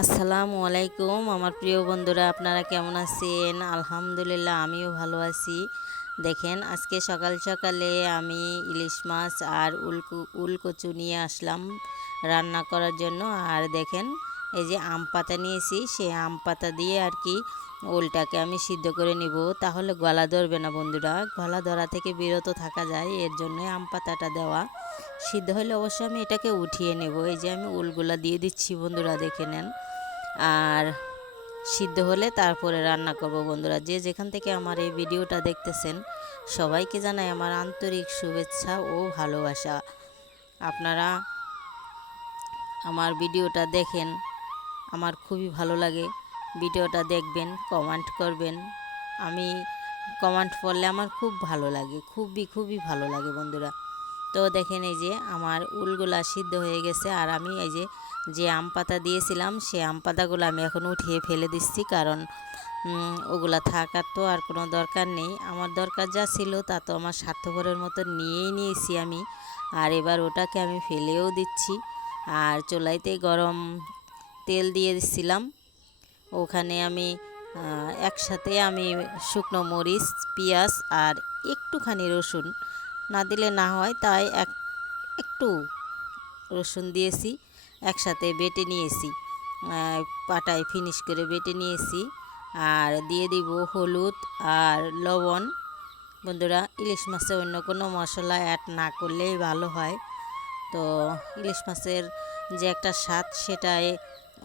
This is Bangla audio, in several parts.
আসসালামু আলাইকুম আমার প্রিয় বন্ধুরা, আপনারা কেমন আছেন? আলহামদুলিল্লাহ, আমিও ভালো আছি। দেখেন, আজকে সকাল সকালে আমি ইলিশ মাছ আর উলকচু নিয়ে আসলাম রান্না করার জন্য। আর দেখেন, এই যে আম পাতা নিয়েছি, সেই আম পাতা দিয়ে আর কি ওলটাকে আমি সিদ্ধ করে নিব, তাহলে গলা ধরবে না বন্ধুরা। গলা ধরা থেকে বিরত থাকা যায়, এর জন্যই আম পাতাটা দেওয়া। সিদ্ধ হলে অবশ্যই আমি এটাকে উঠিয়ে নেব। এই যে আমি উলগুলা দিয়ে দিচ্ছি বন্ধুরা, দেখে নেন। আর সিদ্ধ হলে তারপরে রান্না করব বন্ধুরা। যে যেখান থেকে আমার এই ভিডিওটা দেখতেছেন, সবাইকে জানাই আমার আন্তরিক শুভেচ্ছা ও ভালোবাসা। আপনারা আমার ভিডিওটা দেখেন, আমার খুবই ভালো লাগে। ভিডিওটা দেখবেন, কমেন্ট করবেন। আমি কমেন্ট পড়লে আমার খুব ভালো লাগে, খুবই খুবই ভালো লাগে বন্ধুরা। তো দেখেন, এই যে আমার উলগুলা সিদ্ধ হয়ে গেছে। আর আমি এই যে যে আম পাতা দিয়েছিলাম, সেই আম পাতাগুলো আমি এখন উঠিয়ে ফেলে দিচ্ছি, কারণ ওগুলা থাকার তো আর কোনো দরকার নেই। আমার দরকার যা ছিল তা তো আমার স্বার্থপরের মতো নিয়েই নিয়েছি আমি। আর এবার ওটাকে আমি ফেলেও দিচ্ছি। আর চুলাইতে গরম তেল দিয়ে দিচ্ছিলাম। ওখানে আমি একসাথে আমি শুকনো মরিচ, পেঁয়াজ আর একটুখানি রসুন, না দিলে না হয় তাই একটু রসুন দিয়েছি, একসাথে বেটে নিয়েছি, পাটায় ফিনিশ করে বেটে নিয়েছি। আর দিয়ে দিব হলুদ আর লবণ। বন্ধুরা, ইলিশ মাছে অন্য কোনো মশলা অ্যাড না করলেই ভালো হয়। তো ইলিশ মাছের যে একটা স্বাদ, সেটাই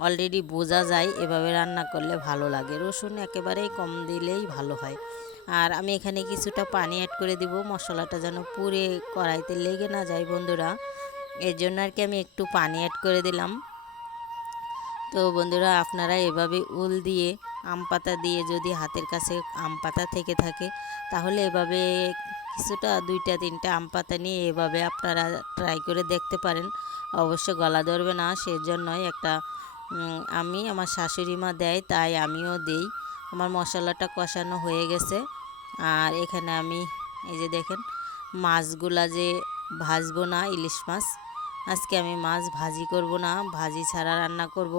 অলরেডি বোঝা যায় এভাবে রান্না করলে ভালো লাগে। রসুন একেবারেই কম দিলেই ভালো হয়। আর আমি এখানে কিছুটা পানি অ্যাড করে দিব, মশলাটা যেন পুড়ে কড়াইতে লেগে না যায় বন্ধুরা। এর জন্য আর কি আমি একটু পানি অ্যাড করে দিলাম। তো বন্ধুরা, আপনারা এভাবে উল দিয়ে, আম পাতা দিয়ে, যদি হাতের কাছে আম পাতা থেকে থাকে, তাহলে এভাবে কিছুটা 2টা 3টা আম পাতা নিয়ে এভাবে আপনারা ট্রাই করে দেখতে পারেন। অবশ্য গলা ধরবে না, সেজন্যই একটা আমি আমার শাশুড়ি মা দেয়, তাই আমিও দেই। আমার মশলাটা কষানো হয়ে গেছে। আর এখানে আমি এই যে দেখেন, মাছগুলা যে ভাজবো না, ইলিশ মাছ, আজকে আমি মাছ ভাজি করব না, ভাজি ছাড়া রান্না করব।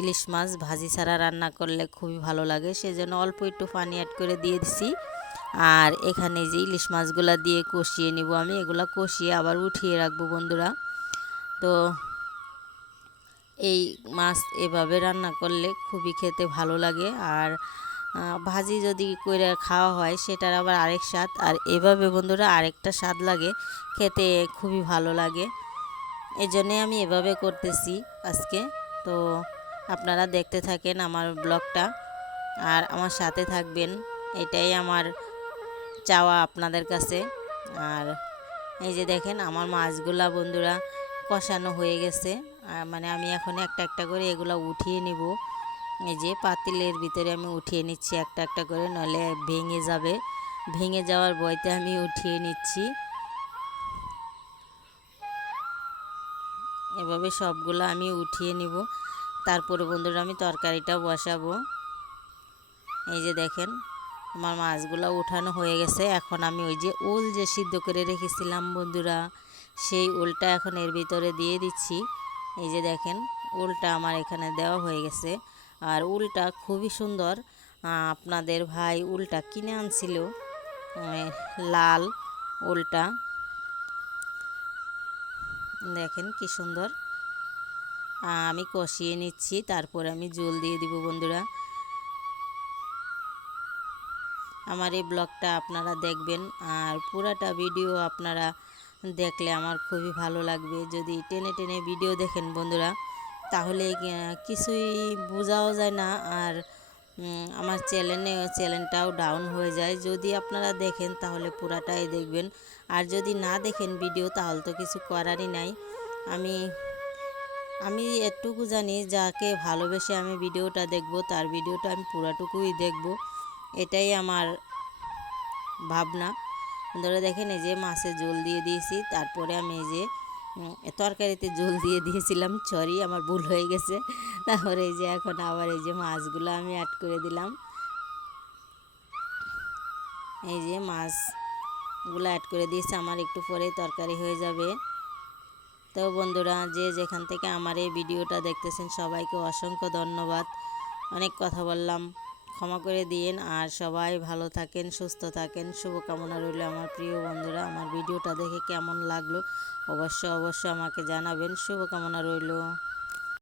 ইলিশ মাছ ভাজি ছাড়া রান্না করলে খুবই ভালো লাগে, সেজন্য অল্প একটু পানি অ্যাড করে দিয়ে দিছি। আর এখানে যে ইলিশ মাছগুলা দিয়ে কষিয়ে নিব আমি, এগুলা কষিয়ে আবার উঠিয়ে রাখবো বন্ধুরা। তো এই মাছ এভাবে রান্না করলে খুবই খেতে ভালো লাগে। আর ভাজি যদি করে খাওয়া হয়, সেটার আবার আরেক স্বাদ। আর এভাবে বন্ধুরা আরেকটা স্বাদ লাগে, খেতে খুবই ভালো লাগে। এই জন্যে আমি এভাবে করতেছি আজকে। তো আপনারা দেখতে থাকেন আমার ব্লগটা, আর আমার সাথে থাকবেন, এটাই আমার চাওয়া আপনাদের কাছে। আর এই যে দেখেন, আমার মাছগুলা বন্ধুরা কষানো হয়ে গেছে। মানে আমি এখন একটা একটা করে এগুলো উঠিয়ে নিব। এই যে পাতিলের ভিতরে আমি উঠিয়ে নিচ্ছি একটা একটা করে, নইলে ভেঙে যাবে। ভেঙে যাওয়ার ভয়তে আমি উঠিয়ে নিচ্ছি। এভাবে সবগুলো আমি উঠিয়ে নিব। তারপরে বন্ধুরা আমি তরকারিটা বসাবো। এই যে দেখেন, আমার মাছগুলো উঠানো হয়ে গেছে। এখন আমি ওই যে উল যে সিদ্ধ করে রেখেছিলাম বন্ধুরা, সেই উলটা এখন এর ভিতরে দিয়ে দিচ্ছি। এই যে দেখেন, উলটা আমার এখানে দেওয়া হয়ে গেছে। আর উলটা খুবই সুন্দর। আপনাদের ভাই উলটা কিনে আনছিল, লাল উলটা, দেখেন কি সুন্দর। আমি কষিয়ে নিচ্ছি, তারপরে আমি জল দিয়ে দিব বন্ধুরা। আমার এই ব্লগটা আপনারা দেখবেন, আর পুরাটা ভিডিও আপনারা দেখলে আমার খুবই ভালো লাগবে। যদি টেনে টেনে ভিডিও দেখেন বন্ধুরা, তাহলে কিছুই বোঝাও যায় না। আর আমার চ্যানেলটাও ডাউন হয়ে যায়। যদি আপনারা দেখেন তাহলে পুরাটাই দেখবেন, আর যদি না দেখেন ভিডিও, তাহলে তো কিছু করারই নাই। আমি আমি এটুকু জানি, যাকে ভালোবেসে আমি ভিডিওটা দেখব, তার ভিডিওটা আমি পুরাটুকুই দেখব, এটাই আমার ভাবনা। ধরে দেখেন, এই যে মাছে জল দিয়ে দিয়েছি, তারপরে আমি এই যে তরকারিতে জল দিয়ে দিয়েছিলাম, সরি আমার ভুল হয়ে গেছে। তারপরে এই যে এখন আবার এই যে মাছগুলো আমি অ্যাড করে দিলাম। এই যে মাছগুলো অ্যাড করে দিয়েছি, আমার একটু পরেই তরকারি হয়ে যাবে। তো বন্ধুরা, যে যেখান থেকে আমার এই ভিডিওটা দেখতেছেন সবাইকে অসংখ্য ধন্যবাদ। অনেক কথা বললাম, ক্ষমা করে দিয়েন। আর সবাই ভালো থাকেন, সুস্থ থাকেন, শুভকামনা রইল। আমার প্রিয় বন্ধুরা, আমার ভিডিওটা দেখে কেমন লাগলো অবশ্যই আমাকে জানাবেন। শুভকামনা রইল।